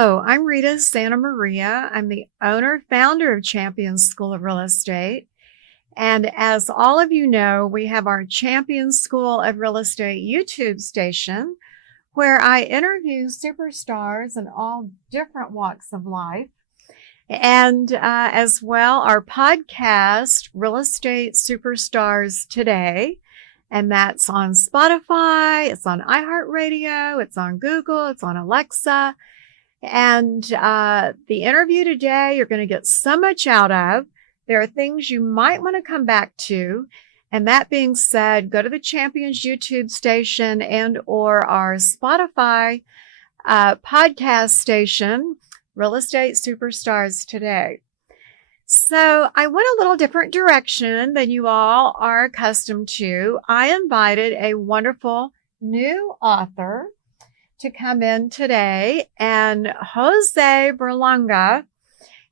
Hello, I'm Rita Santamaria. I'm the owner, founder of Champions School of Real Estate. And as all of you know, we have our Champions School of Real Estate YouTube station where I interview superstars in all different walks of life. And as well, our podcast, Real Estate Superstars Today. And that's on Spotify, it's on iHeartRadio, it's on Google, it's on Alexa. And the interview today, you're going to get so much out of. There are things you might want to come back to. And that being said, go to the Champions YouTube station and or our Spotify podcast station, Real Estate Superstars Today. So I went a little different direction than you all are accustomed to. I invited a wonderful new author to come in today, and Jose Berlanga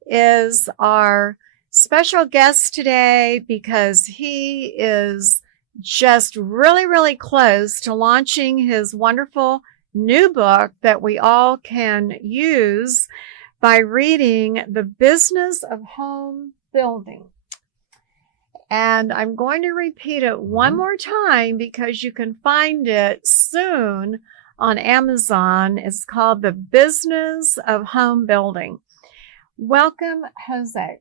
is our special guest today because he is just really, really close to launching his wonderful new book that we all can use by reading The Business of Home Building. And I'm going to repeat it one more time because you can find it soon on Amazon. It's called The Business of Home Building. Welcome, Jose.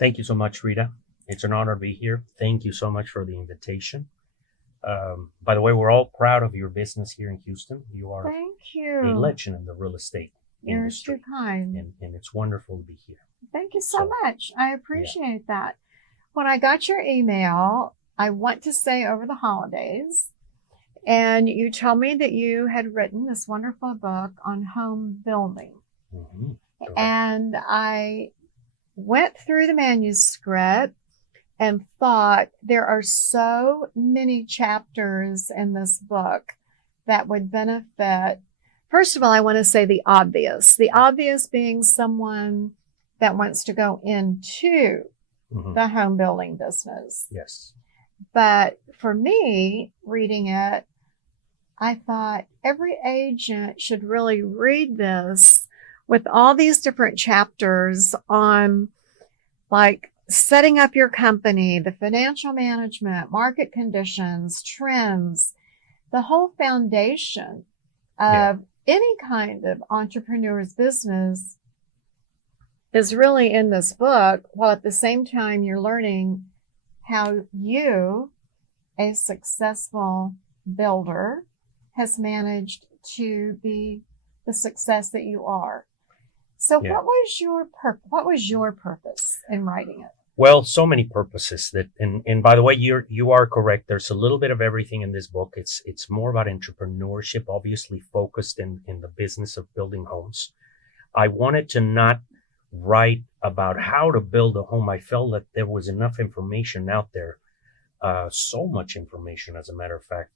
Thank you so much, Rita. It's an honor to be here. Thank you so much for the invitation. By the way, we're all proud of your business here in Houston. You are Thank a you. legend in the real estate You're industry. too kind. And it's wonderful to be here. Thank you so much. I appreciate that. When I got your email, I want to say over the holidays, and you told me that you had written this wonderful book on home building. Mm-hmm. And I went through the manuscript and thought there are so many chapters in this book that would benefit. First of all, I want to say the obvious being someone that wants to go into the home building business. Yes. But for me, reading it, I thought every agent should really read this with all these different chapters on like setting up your company, the financial management, market conditions, trends, the whole foundation of any kind of entrepreneur's business is really in this book, while at the same time you're learning how you, a successful builder, has managed to be the success that you are. So what was your purpose in writing it? Well, so many purposes that, and by the way, you are correct. There's a little bit of everything in this book. It's more about entrepreneurship, obviously focused in the business of building homes. I wanted to not write about how to build a home. I felt that there was enough information out there, so much information, as a matter of fact,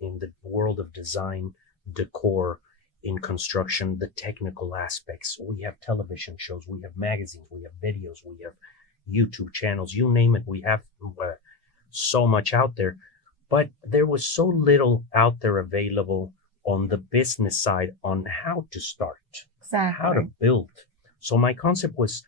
in the world of design, decor, in construction, the technical aspects. We have television shows, we have magazines, we have videos, we have YouTube channels, you name it. We have so much out there, but there was so little out there available on the business side on how to start, how to build. So my concept was,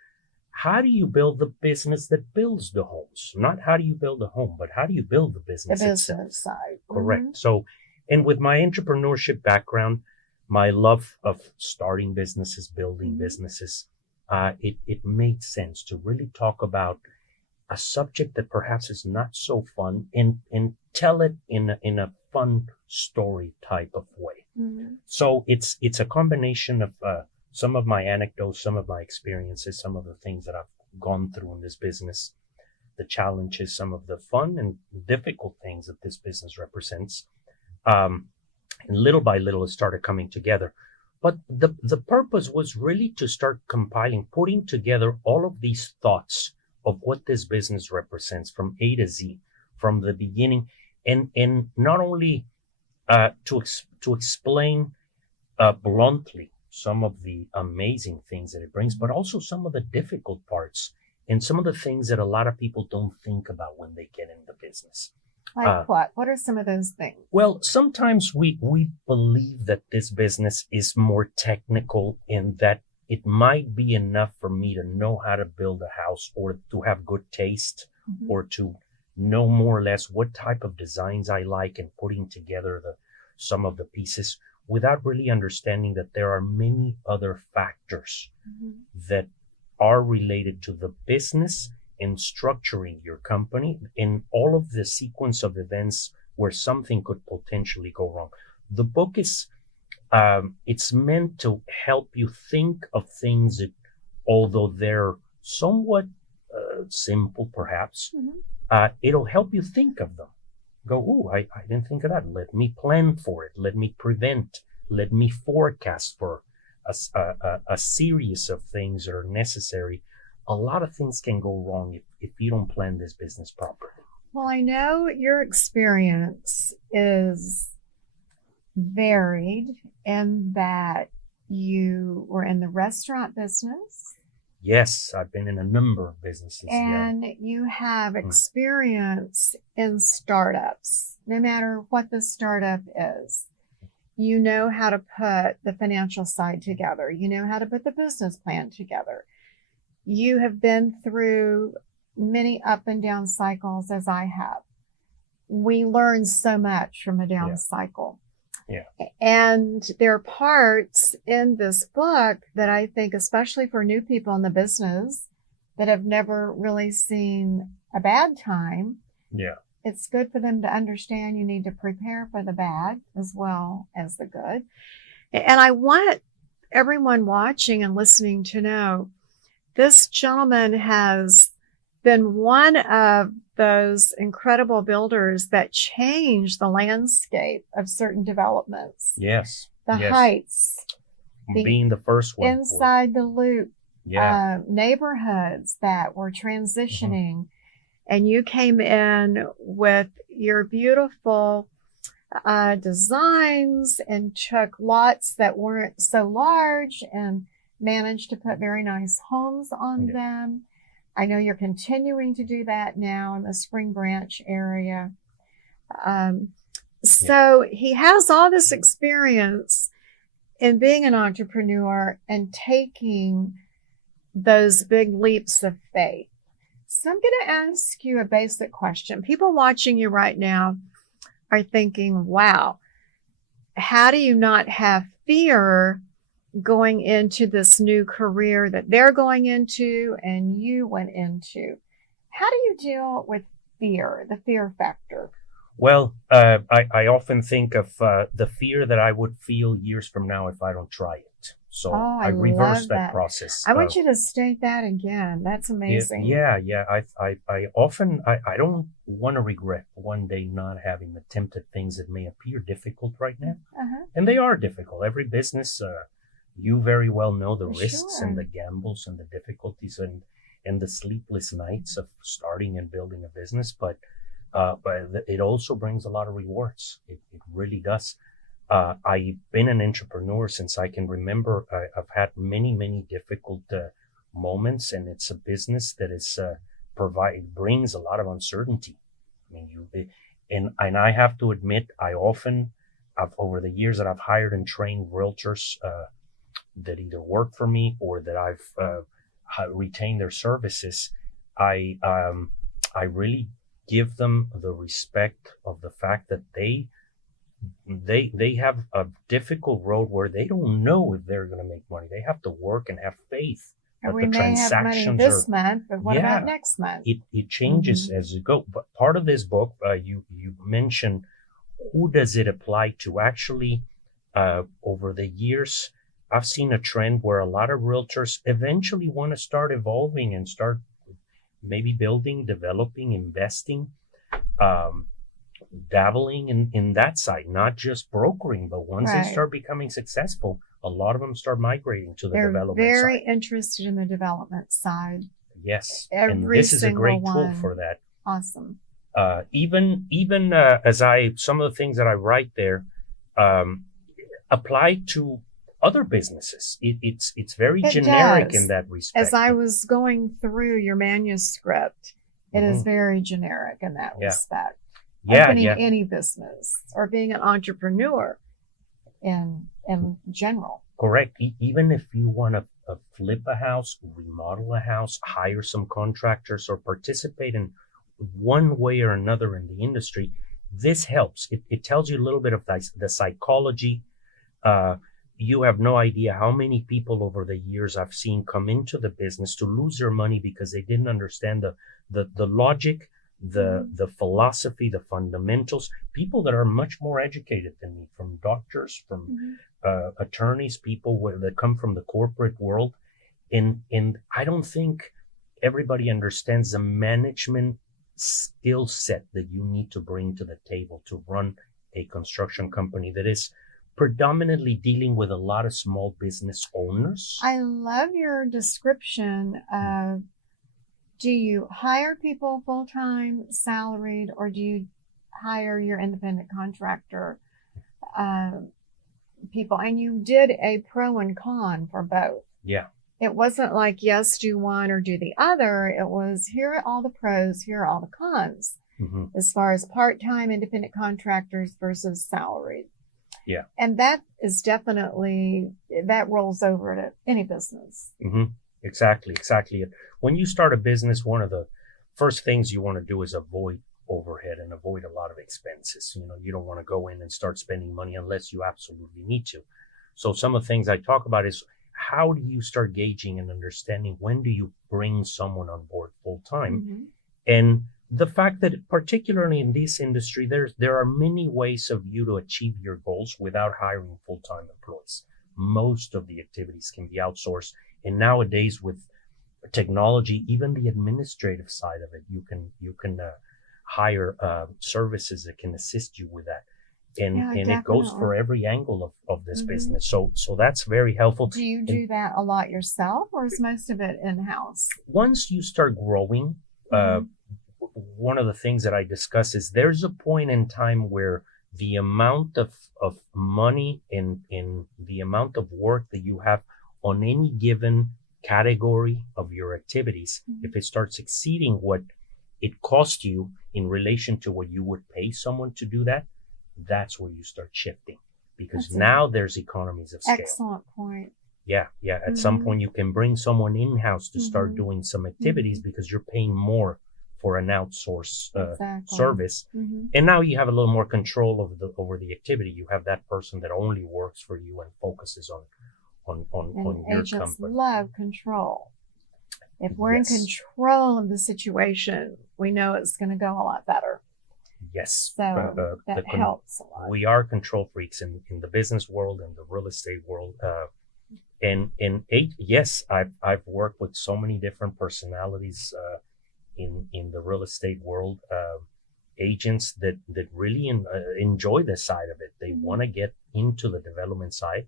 how do you build the business that builds the homes? Not how do you build a home, but how do you build the business itself? Side. Correct. So, and with my entrepreneurship background, my love of starting businesses, building businesses, it made sense to really talk about a subject that perhaps is not so fun and tell it in a fun story type of way. So it's a combination of some of my anecdotes, some of my experiences, some of the things that I've gone through in this business, the challenges, some of the fun and difficult things that this business represents. And little by little, it started coming together. But the purpose was really to start compiling, putting together all of these thoughts of what this business represents from A to Z, from the beginning, and not only to explain bluntly some of the amazing things that it brings, but also some of the difficult parts and some of the things that a lot of people don't think about when they get in the business. Like what? What are some of those things? Well, sometimes we believe that this business is more technical in that it might be enough for me to know how to build a house or to have good taste or to know more or less what type of designs I like and putting together some of the pieces without really understanding that there are many other factors that are related to the business in structuring your company in all of the sequence of events where something could potentially go wrong. The book is it's meant to help you think of things that, although they're somewhat simple, perhaps, it'll help you think of them. Go, oh, I didn't think of that. Let me plan for it. Let me prevent. Let me forecast for a series of things that are necessary. A lot of things can go wrong if you don't plan this business properly. Well, I know your experience is varied in that you were in the restaurant business. Yes, I've been in a number of businesses. And you have experience in startups, no matter what the startup is. You know how to put the financial side together. You know how to put the business plan together. You have been through many up and down cycles as I have. We learn so much from a down cycle. Yeah. And there are parts in this book that I think, especially for new people in the business that have never really seen a bad time, it's good for them to understand you need to prepare for the bad as well as the good. And I want everyone watching and listening to know this gentleman has been one of those incredible builders that changed the landscape of certain developments. Yes. The heights. Being the first one. Inside the loop. Neighborhoods that were transitioning. And you came in with your beautiful designs and took lots that weren't so large and managed to put very nice homes on them. I know you're continuing to do that now in the Spring Branch area. So he has all this experience in being an entrepreneur and taking those big leaps of faith. So I'm going to ask you a basic question. People watching you right now are thinking, wow, how do you not have fear going into this new career that they're going into and you went into? How do you deal with fear, the fear factor? Well, I often think of the fear that I would feel years from now if I don't try it. So I reverse that process. I want you to state that again. That's amazing. I often don't want to regret one day not having attempted things that may appear difficult right now. And they are difficult. Every business, you very well know the risks and the gambles and the difficulties and the sleepless nights of starting and building a business. But it also brings a lot of rewards. It really does. I've been an entrepreneur since I can remember. I've had many difficult moments, and it's a business that is brings a lot of uncertainty. I mean, and I have to admit, I've over the years that I've hired and trained realtors that either work for me or that I've retained their services, I really give them the respect of the fact that they have a difficult road where they don't know if they're going to make money. They have to work and have faith. Or we may have money this month, but what about next month? It changes as you go. But part of this book, you mentioned who does it apply to. Actually, over the years, I've seen a trend where a lot of realtors eventually want to start evolving and start maybe building, developing, investing, dabbling in that side, not just brokering, but once they start becoming successful, a lot of them start migrating to the development side. They're very interested in the development side. Yes. And this is a great tool for that. Awesome. Even as some of the things that I write there, apply to other businesses. It's very generic in that respect. As I was going through your manuscript, it is very generic in that respect. Yeah, opening yeah, any business or being an entrepreneur in general. correct. Even if you want to flip a house, remodel a house, hire some contractors, or participate in one way or another in the industry, this helps. It tells you a little bit of the psychology. Uh, you have no idea how many people over the years I've seen come into the business to lose their money because they didn't understand the logic, the philosophy, the fundamentals. People that are much more educated than me, from doctors, from attorneys, people that come from the corporate world, and I don't think everybody understands the management skill set that you need to bring to the table to run a construction company that is predominantly dealing with a lot of small business owners. I love your description of, do you hire people full-time, salaried, or do you hire your independent contractor people? And you did a pro and con for both. Yeah. It wasn't like, yes, do one or do the other. It was, here are all the pros, here are all the cons, as far as part-time independent contractors versus salaried. Yeah. And that is definitely, that rolls over to any business. Exactly. When you start a business, one of the first things you want to do is avoid overhead and avoid a lot of expenses. You don't want to go in and start spending money unless you absolutely need to. So some of the things I talk about is, how do you start gauging and understanding when do you bring someone on board full time? And the fact that particularly in this industry, there are many ways of you to achieve your goals without hiring full-time employees. Most of the activities can be outsourced. And nowadays with technology, even the administrative side of it, you can hire services that can assist you with that. And it goes for every angle of this business. So that's very helpful. Do you do that a lot yourself, or is most of it in-house? Once you start growing, one of the things that I discuss is there's a point in time where the amount of money and the amount of work that you have on any given category of your activities, if it starts exceeding what it costs you in relation to what you would pay someone to do that, that's where you start shifting, because now there's economies of scale. Excellent point. Yeah. At some point you can bring someone in-house to start doing some activities because you're paying more for an outsourced service. And now you have a little more control over the activity. You have that person that only works for you and focuses on your agents company. Love control. If we're in control of the situation, we know it's going to go a lot better. Yes. So that helps a lot. We are control freaks in the business world and the real estate world. Yes, I've worked with so many different personalities in the real estate world. Agents that really enjoy this side of it. They want to get into the development side.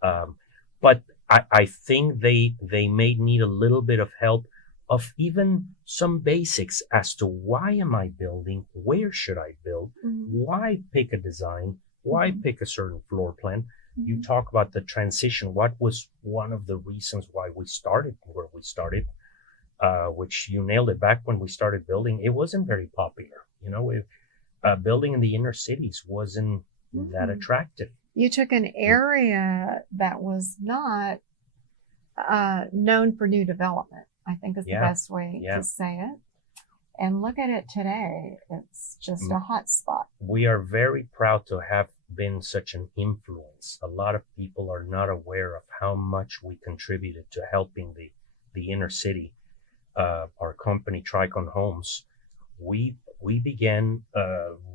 But I think they may need a little bit of help of even some basics as to why am I building? Where should I build? Why pick a design? Why pick a certain floor plan? You talk about the transition. What was one of the reasons why we started where we started? Which you nailed it. Back when we started building, it wasn't very popular. Building in the inner cities wasn't that attractive. You took an area that was not known for new development, I think is the best way to say it. And look at it today. It's just a hot spot. We are very proud to have been such an influence. A lot of people are not aware of how much we contributed to helping the inner city. Our company, Tricon Homes, we began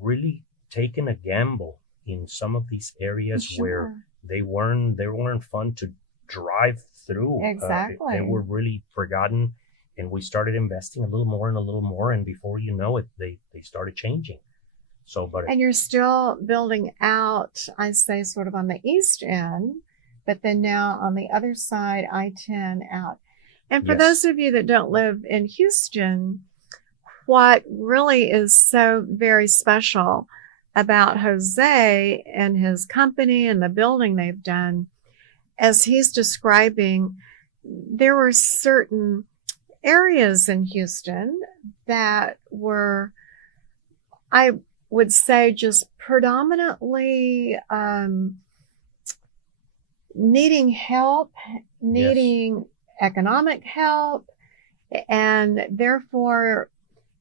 really taking a gamble in some of these areas where they weren't fun to drive through. Exactly. They were really forgotten, and we started investing a little more, and before you know it, they started changing. And you're still building out, I say, sort of on the east end, but then now on the other side, I-10 out. And for those of you that don't live in Houston, what really is so very special about Jose and his company and the building they've done, as he's describing, there were certain areas in Houston that were, would say just predominantly needing help, needing economic help, and therefore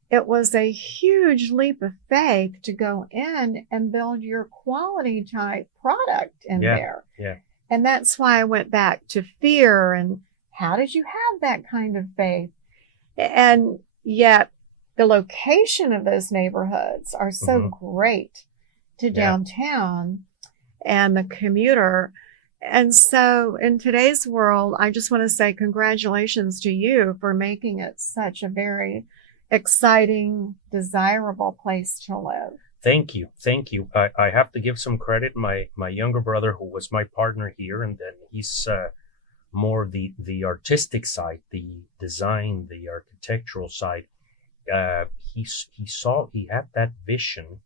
it was a huge leap of faith to go in and build your quality type product in there. Yeah. And that's why I went back to fear and how did you have that kind of faith? And yet the location of those neighborhoods are so great to downtown and the commuter. And so in today's world, I just want to say congratulations to you for making it such a very exciting, desirable place to live. Thank you. I have to give some credit. My younger brother, who was my partner here, and then he's more the artistic side, the design, the architectural side. He had that vision.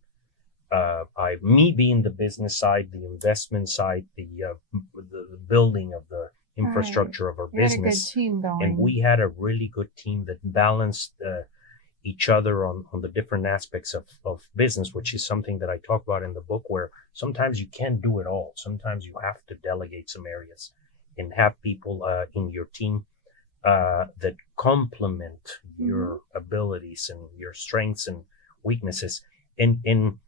Me being the business side, the investment side, the building of the infrastructure of our business, had a good team going. And we had a really good team that balanced each other on the different aspects of business, which is something that I talk about in the book, where sometimes you can't do it all. Sometimes you have to delegate some areas and have people in your team that complement your abilities and your strengths and weaknesses. And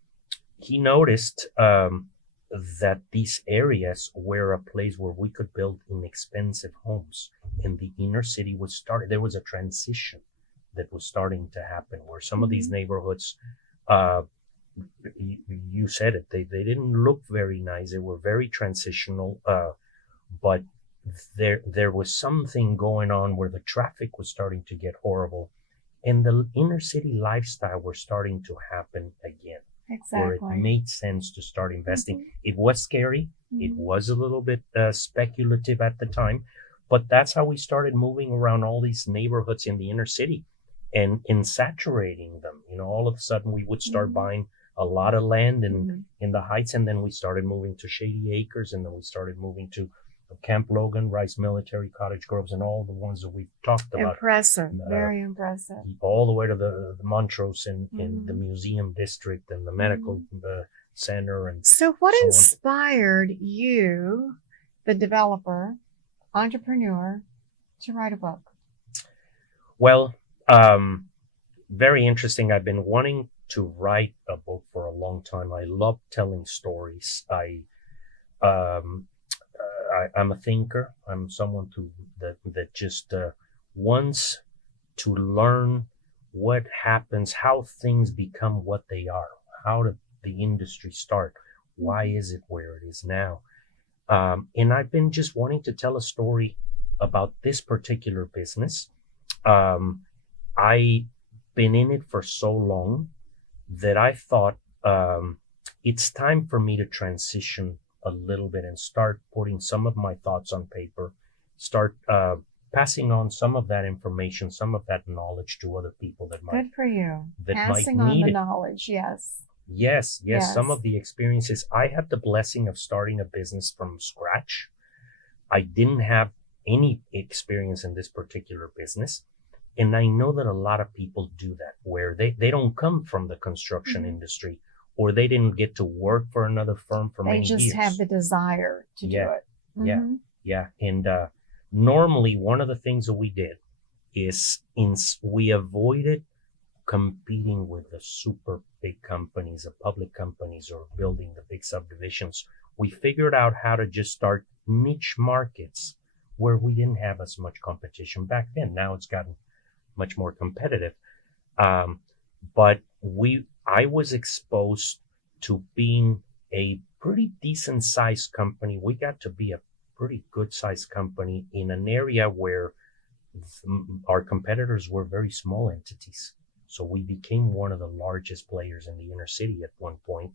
he noticed that these areas were a place where we could build inexpensive homes. In the inner city there was a transition that was starting to happen, where some of these neighborhoods, you said it, they didn't look very nice. They were very transitional, but there was something going on where the traffic was starting to get horrible, and the inner city lifestyle was starting to happen again. Exactly. Where it made sense to start investing. It was scary. It was a little bit speculative at the time, but that's how we started moving around all these neighborhoods in the inner city and saturating them. All of a sudden we would start buying a lot of land in the heights, and then we started moving to Shady Acres, and then we started moving to Camp Logan, Rice Military, Cottage Groves, and all the ones that we've talked about. Impressive, very impressive. All the way to the Montrose in the museum district and the medical center. And so what inspired you, the developer, entrepreneur, to write a book? Well, very interesting. I've been wanting to write a book for a long time. I love telling stories. I'm a thinker. I'm someone that just wants to learn what happens, how things become what they are, how did the industry start, why is it where it is now. And I've been just wanting to tell a story about this particular business. I've been in it for so long that I thought it's time for me to transition a little bit and start putting some of my thoughts on paper, start passing on some of that information, some of that knowledge to other people that might. Good for you. That Passing might on need the it. knowledge, yes. Yes. Some of the experiences. I had the blessing of starting a business from scratch. I didn't have any experience in this particular business. And I know that a lot of people do that, where they don't come from the construction industry, or they didn't get to work for another firm for many years. They just have the desire to do it. Yeah. And normally one of the things that we did is we avoided competing with the super big companies, the public companies, or building the big subdivisions. We figured out how to just start niche markets where we didn't have as much competition back then. Now it's gotten much more competitive. But I was exposed to being a pretty decent sized company. We got to be a pretty good sized company in an area where our competitors were very small entities. So we became one of the largest players in the inner city at one point.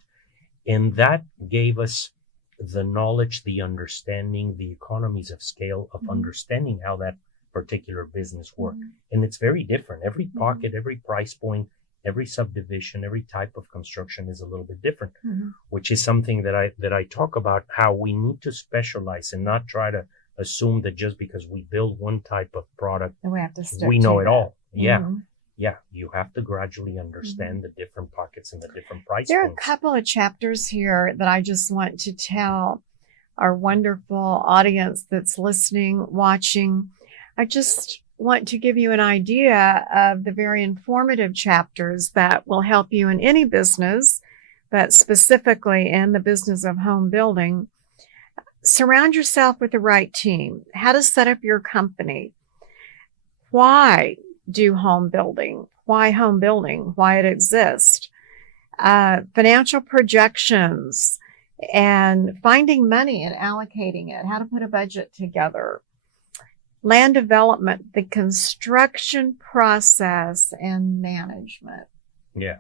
And that gave us the knowledge, the understanding, the economies of scale of understanding how that particular business worked. And it's very different. Every pocket, every price point, every subdivision, every type of construction is a little bit different, which is something that I talk about, how we need to specialize and not try to assume that just because we build one type of product, and we have to stick we know to it that. all. Yeah. you have to gradually understand the different pockets and the different price There are a points. couple of chapters here that I just want to tell our wonderful audience that's listening, watching. I just want to give you an idea of the very informative chapters that will help you in any business, but specifically in the business of home building. Surround yourself with the right team. How to set up your company. Why do home building? Why home building? Why it exists. Financial projections and finding money and allocating it. How to put a budget together. Land development, the construction process, and management. Yeah.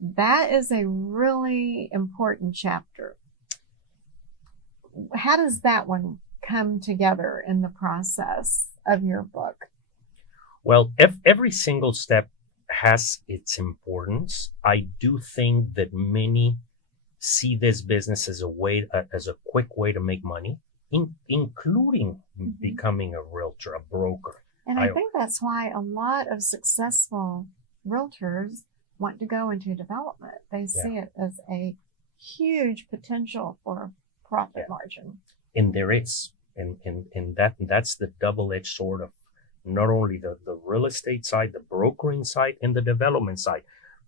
That is a really important chapter. How does that one come together in the process of your book? Well, every single step has its importance. I do think that many see this business as a quick way to make money, including becoming a realtor, a broker. And I think that's why a lot of successful realtors want to go into development. They see it as a huge potential for profit margin. And there is, and that's the double-edged sword of not only the real estate side, the brokering side, and the development side,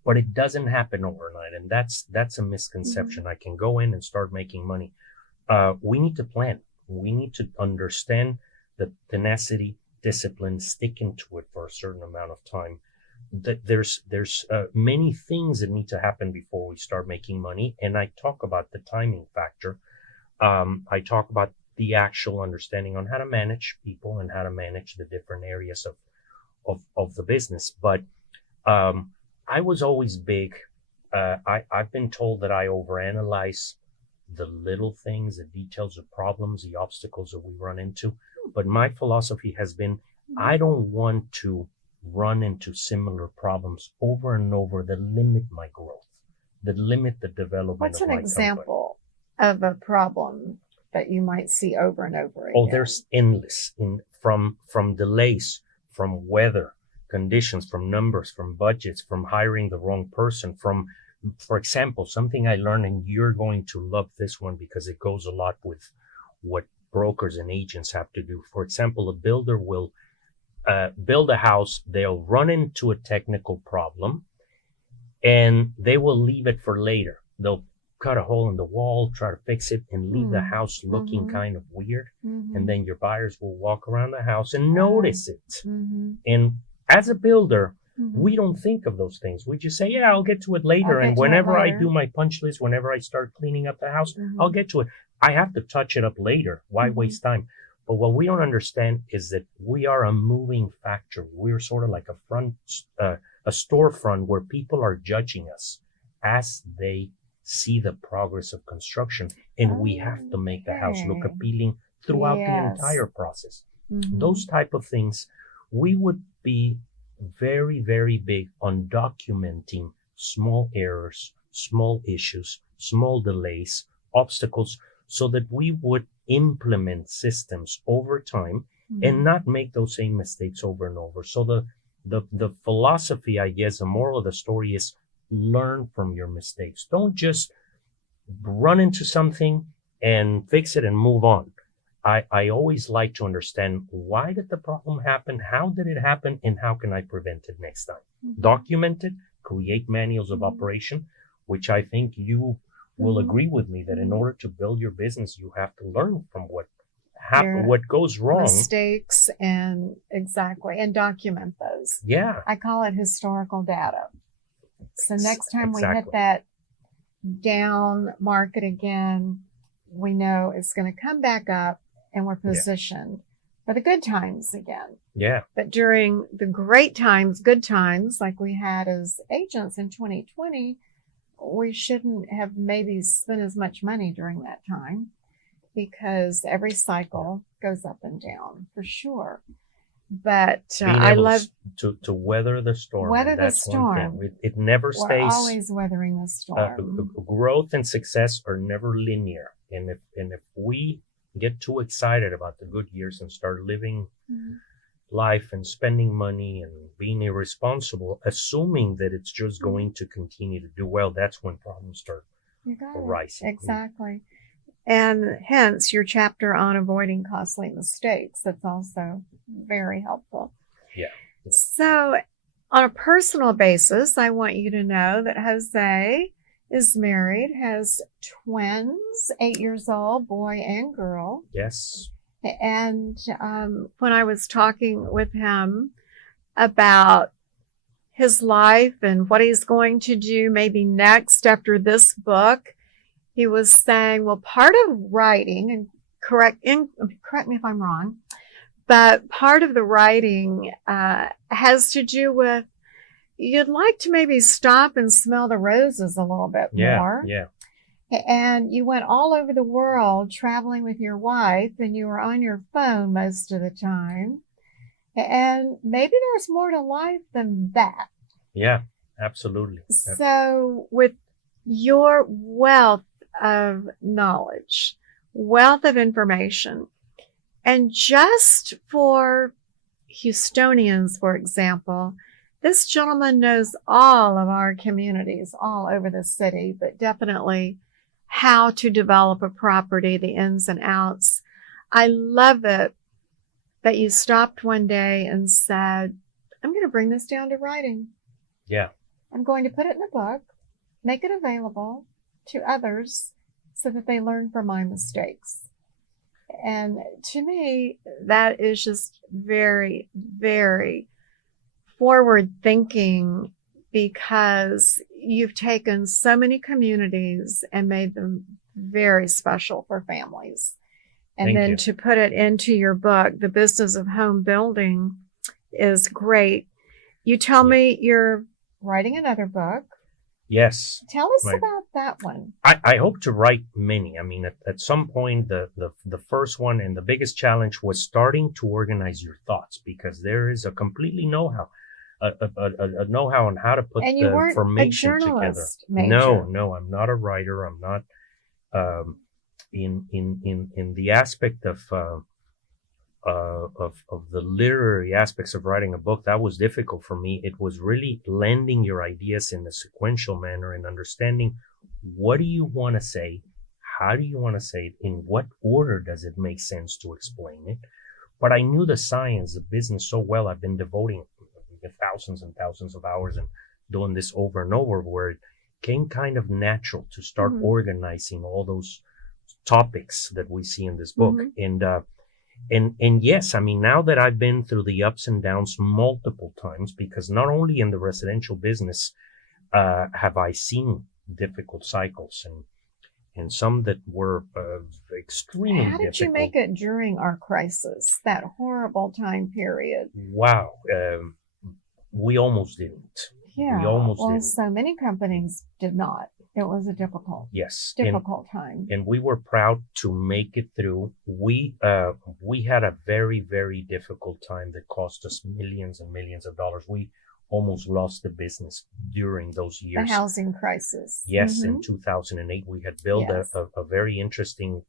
but it doesn't happen overnight. And that's a misconception. I can go in and start making money. We need to plan. We need to understand the tenacity, discipline, sticking to it for a certain amount of time. That there's many things that need to happen before we start making money. And I talk about the timing factor. I talk about the actual understanding on how to manage people and how to manage the different areas of the business. But I was always big. I've been told that I overanalyze the little things, the details of problems, the obstacles that we run into. But my philosophy has been, I don't want to run into similar problems over and over that limit my growth, that limit the development What's of my an example of a problem that you might see over and over again? Oh, there's endless, from delays, from weather conditions, from numbers, from budgets, from hiring the wrong person, from, for example, something I learned, and you're going to love this one because it goes a lot with what brokers and agents have to do. For example, a builder will build a house, they'll run into a technical problem, and they will leave it for later. They'll cut a hole in the wall, try to fix it, and leave the house looking kind of weird. And then your buyers will walk around the house and notice it. And as a builder, we don't think of those things. We just say, yeah, I'll get to it later. And whenever I do my punch list, whenever I start cleaning up the house, I'll get to it. I have to touch it up later. Why waste time? But what we don't understand is that we are a moving factory. We're sort of like a storefront where people are judging us as they see the progress of construction. And we have to make the house look appealing throughout the entire process. Those type of things, we would be very, very big on documenting small errors, small issues, small delays, obstacles, so that we would implement systems over time and not make those same mistakes over and over. So the philosophy, I guess, the moral of the story is learn from your mistakes. Don't just run into something and fix it and move on. I always like to understand, why did the problem happen? How did it happen? And how can I prevent it next time? Document it, create manuals of operation, which I think you will agree with me that in order to build your business, you have to learn from what goes wrong. Mistakes, and document those. Yeah. I call it historical data. So next time we hit that down market again, we know it's going to come back up and we're positioned for the good times again. Yeah. But during the great times, good times, like we had as agents in 2020, we shouldn't have maybe spent as much money during that time, because every cycle goes up and down for sure. But I love to weather the storm. Weather the That's storm. One thing. It never We're stays. always weathering the storm. Growth and success are never linear, and if we get too excited about the good years and start living life and spending money and being irresponsible, assuming that it's just going to continue to do well, that's when problems start You got it. arising. Exactly. And hence your chapter on avoiding costly mistakes. That's also very helpful. Yeah. So, on a personal basis, I want you to know that Jose is married, has twins, 8 years old, boy and girl. Yes. And when I was talking with him about his life and what he's going to do maybe next after this book, he was saying, well, part of writing, and correct me if I'm wrong, but part of the writing has to do with you'd like to maybe stop and smell the roses a little bit more. Yeah. And you went all over the world traveling with your wife, and you were on your phone most of the time. And maybe there's more to life than that. Yeah, absolutely. So with your wealth of knowledge, wealth of information, and just for Houstonians, for example, this gentleman knows all of our communities all over the city, but definitely how to develop a property, the ins and outs. I love it that you stopped one day and said, I'm going to bring this down to writing. Yeah. I'm going to put it in a book, make it available to others so that they learn from my mistakes. And to me, that is just very, very forward thinking, because you've taken so many communities and made them very special for families. And Thank then you. to put it into your book, The Business of Home Building, is great. You tell me you're writing another book. Yes. Tell us about that one. I hope to write many. I mean, at some point, the first one and the biggest challenge was starting to organize your thoughts, because there is a completely know-how, a know-how on how to put And you the weren't information a together. journalist major. No, I'm not a writer. I'm not in the aspect of the literary aspects of writing a book. That was difficult for me. It was really lending your ideas in a sequential manner and understanding, what do you want to say? How do you want to say it? In what order does it make sense to explain it? But I knew the science, the business so well. I've been devoting thousands and thousands of hours and doing this over and over, where it came kind of natural to start organizing all those topics that we see in this book. And yes, I mean, now that I've been through the ups and downs multiple times, because not only in the residential business have I seen difficult cycles and some that were extremely difficult. How did you make it during our crisis, that horrible time period? Wow. We almost didn't. Yeah. We almost didn't. So many companies did not. It was a difficult time. And we were proud to make it through. We had a very, very difficult time that cost us millions and millions of dollars. We almost lost the business during those years. The housing crisis. Yes, in 2008, we had built a very interesting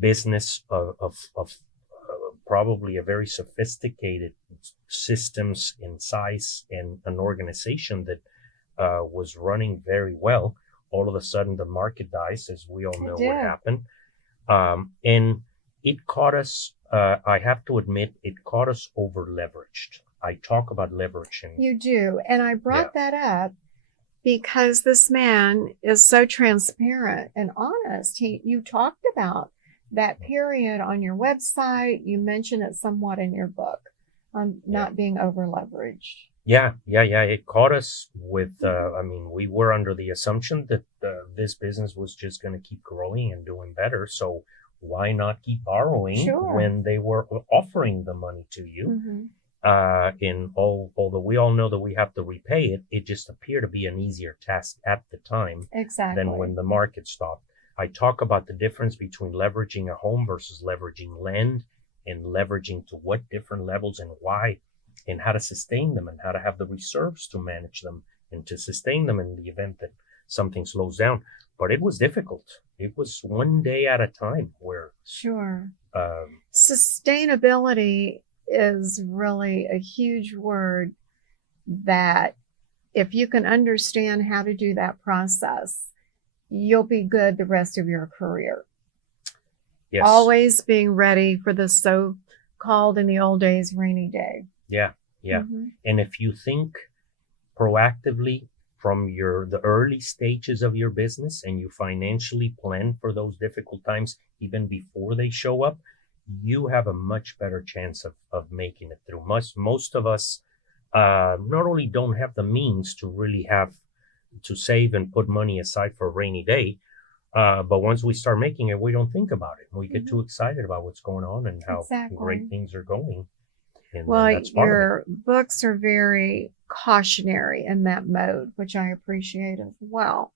business of probably a very sophisticated systems in size and an organization that was running very well. All of a sudden, the market dies, as we all know what happened. And it caught us, I have to admit, it caught us over leveraged. I talk about leveraging. You do. And I brought that up because this man is so transparent and honest. You talked about that period on your website. You mentioned it somewhat in your book on not being over leveraged. Yeah. It caught us with, I mean, we were under the assumption that this business was just going to keep growing and doing better. So why not keep borrowing when they were offering the money to you? Although we all know that we have to repay it, it just appeared to be an easier task at the time than when the market stopped. I talk about the difference between leveraging a home versus leveraging land, and leveraging to what different levels and why, and how to sustain them and how to have the reserves to manage them and to sustain them in the event that something slows down. But it was difficult. It was one day at a time where... Sustainability is really a huge word that if you can understand how to do that process, you'll be good the rest of your career. Yes. Always being ready for the so-called in the old days rainy day. Yeah. Mm-hmm. And if you think proactively from the early stages of your business and you financially plan for those difficult times even before they show up, you have a much better chance of making it through. Most of us not only don't have the means to really have to save and put money aside for a rainy day, but once we start making it, we don't think about it. We get too excited about what's going on and how great things are going. And that's part your books are very cautionary in that mode, which I appreciate as well.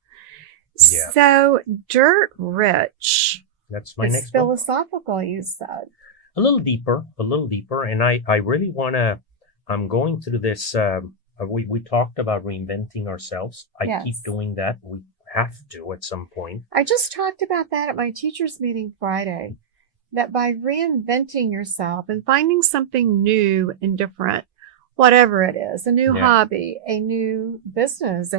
Yeah. So, Dirt Rich. That's my it's next book. Philosophical, you said. A little deeper. And I really want to, I'm going through this. We talked about reinventing ourselves. I keep doing that. We have to at some point. I just talked about that at my teachers meeting Friday, that by reinventing yourself and finding something new and different, whatever it is, a new hobby, a new business,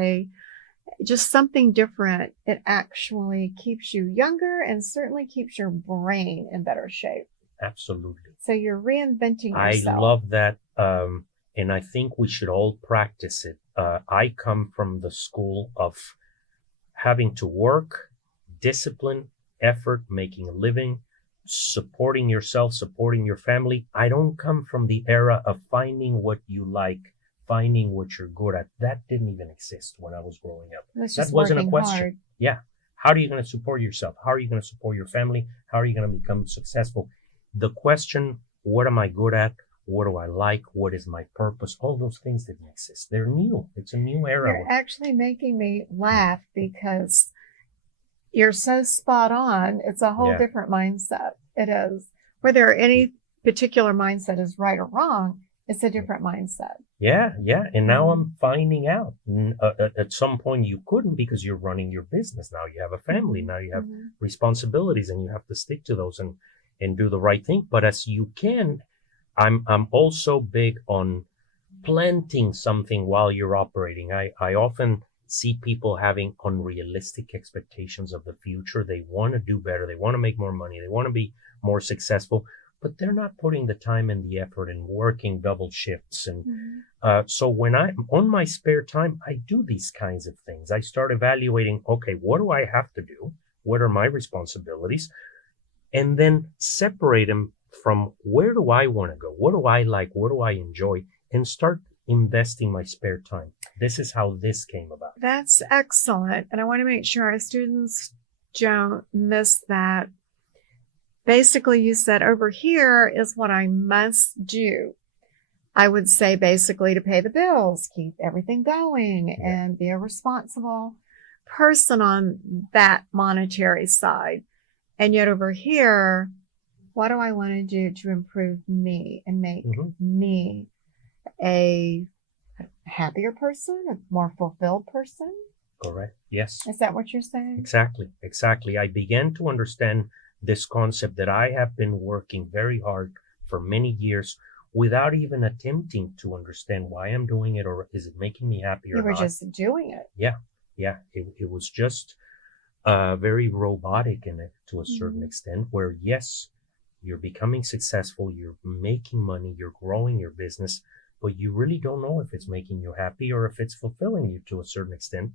just something different, it actually keeps you younger and certainly keeps your brain in better shape. Absolutely. So you're reinventing yourself. I love that. And I think we should all practice it. I come from the school of having to work, discipline, effort, making a living, supporting yourself, supporting your family. I don't come from the era of finding what you like, finding what you're good at. That didn't even exist when I was growing up. That wasn't a question. Hard. Yeah. How are you going to support yourself? How are you going to support your family? How are you going to become successful? The question, what am I good at? What do I like? What is my purpose? All those things didn't exist. They're new. It's a new era. You're actually making me laugh because you're so spot on. It's a whole different mindset. It is. Whether any particular mindset is right or wrong, it's a different mindset. Yeah. And now I'm finding out. At some point you couldn't because you're running your business. Now you have a family. Now you have responsibilities and you have to stick to those and do the right thing. But as you can, I'm also big on planting something while you're operating. I often see people having unrealistic expectations of the future. They want to do better. They want to make more money. They want to be more successful, but they're not putting the time and the effort and working double shifts. And so when I'm on my spare time, I do these kinds of things. I start evaluating, okay, what do I have to do? What are my responsibilities? And then separate them from where do I want to go? What do I like? What do I enjoy? And start investing my spare time. This is how this came about. That's excellent. And I want to make sure our students don't miss that. Basically, you said over here is what I must do. I would say basically to pay the bills, keep everything going, and be a responsible person on that monetary side. And yet over here, what do I want to do to improve me and make me a happier person, a more fulfilled person? Correct. Yes. Is that what you're saying? Exactly. I began to understand this concept that I have been working very hard for many years without even attempting to understand why I'm doing it or is it making me happy or not. You were just doing it. Yeah. It was just very robotic in it to a certain extent where, yes, you're becoming successful, you're making money, you're growing your business, but you really don't know if it's making you happy or if it's fulfilling you to a certain extent.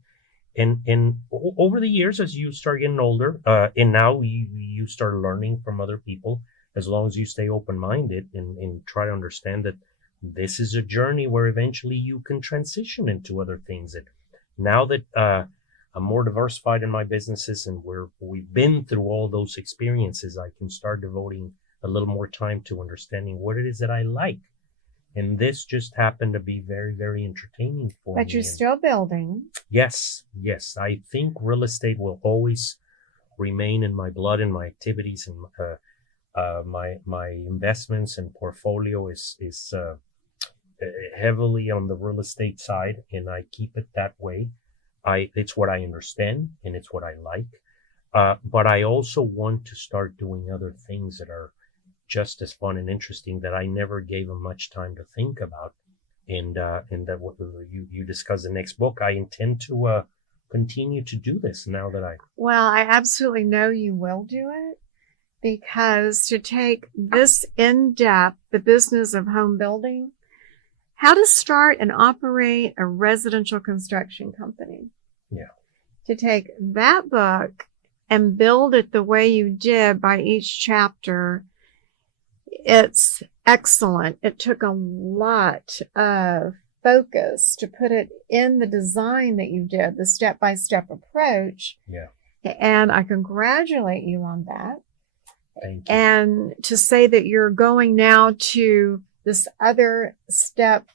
And over the years, as you start getting older, and now you start learning from other people, as long as you stay open-minded and try to understand that this is a journey where eventually you can transition into other things. And now that I'm more diversified in my businesses and we've been through all those experiences, I can start devoting a little more time to understanding what it is that I like. And this just happened to be very, very entertaining for me. But you're still building. Yes. I think real estate will always remain in my blood and my activities and my investments and portfolio is heavily on the real estate side, and I keep it that way. It's what I understand and it's what I like. But I also want to start doing other things that are just as fun and interesting that I never gave them much time to think about. And that what you discuss the next book, I intend to continue to do this now that Well, I absolutely know you will do it, because to take this in depth, the business of home building, how to start and operate a residential construction company. Yeah. To take that book and build it the way you did by each chapter, it's excellent. It took a lot of focus to put it in the design that you did, the step-by-step approach. Yeah. And I congratulate you on that. Thank you. And to say that you're going now to this other step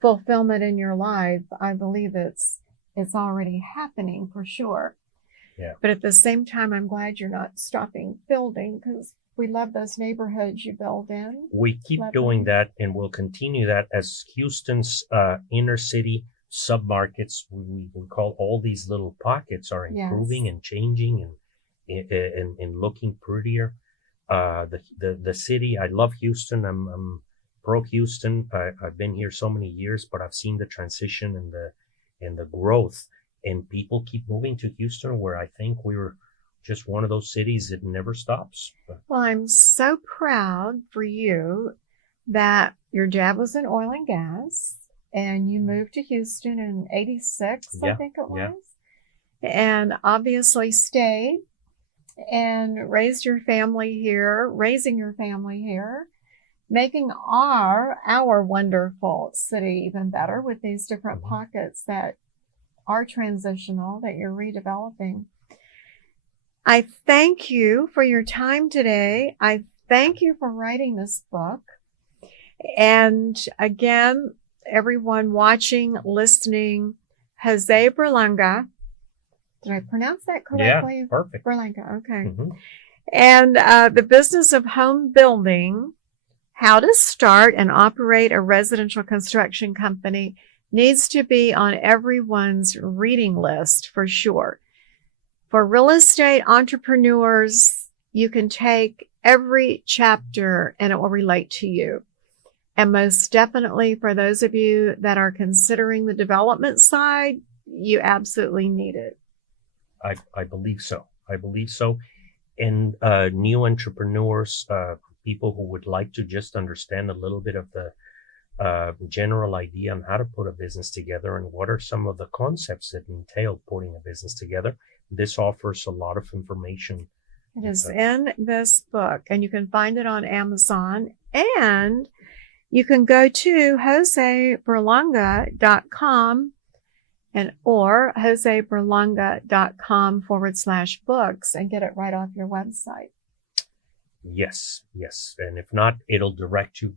fulfillment in your life, I believe it's already happening for sure. Yeah. But at the same time, I'm glad you're not stopping building, because we love those neighborhoods you build in. We keep doing that, and we'll continue that as Houston's inner city submarkets, we call all these little pockets, are improving and changing and looking prettier. The city, I love Houston. I'm pro Houston. I've been here so many years, but I've seen the transition and the growth, and people keep moving to Houston, where I think we were just one of those cities that never stops. Well, I'm so proud for you that your dad was in oil and gas and you moved to Houston in 86, I think it was, and obviously stayed and raising your family here, making our wonderful city even better with these different pockets that are transitional, that you're redeveloping. I thank you for your time today. I thank you for writing this book. And again, everyone watching, listening, Jose Berlanga. Did I pronounce that correctly? Yeah, perfect. Berlanga, okay. And the Business of Home Building, how to start and operate a residential construction company, needs to be on everyone's reading list for sure. For real estate entrepreneurs, you can take every chapter and it will relate to you. And most definitely for those of you that are considering the development side, you absolutely need it. I believe so. I believe so. And new entrepreneurs, people who would like to just understand a little bit of the general idea on how to put a business together and what are some of the concepts that entail putting a business together. This offers a lot of information. It is in this book, and you can find it on Amazon, and you can go to joseberlanga.com or joseberlanga.com/books and get it right off your website. Yes. And if not, it'll direct you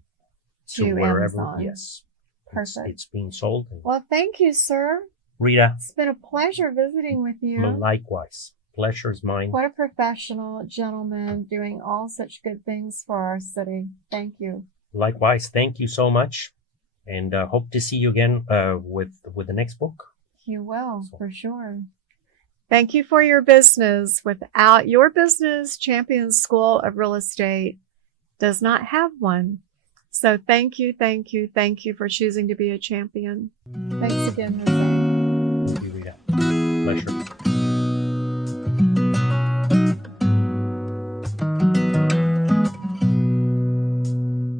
to wherever. Amazon. Yes. Perfect. It's being sold. Well, thank you, sir. Rita. It's been a pleasure visiting with you. Likewise. Pleasure's mine. What a professional gentleman doing all such good things for our city. Thank you. Likewise. Thank you so much. And hope to see you again with the next book. You will, for sure. Thank you for your business. Without your business, Champions School of Real Estate does not have one. So thank you for choosing to be a champion. Thanks again, Jose. Thank you, Rita. Pleasure.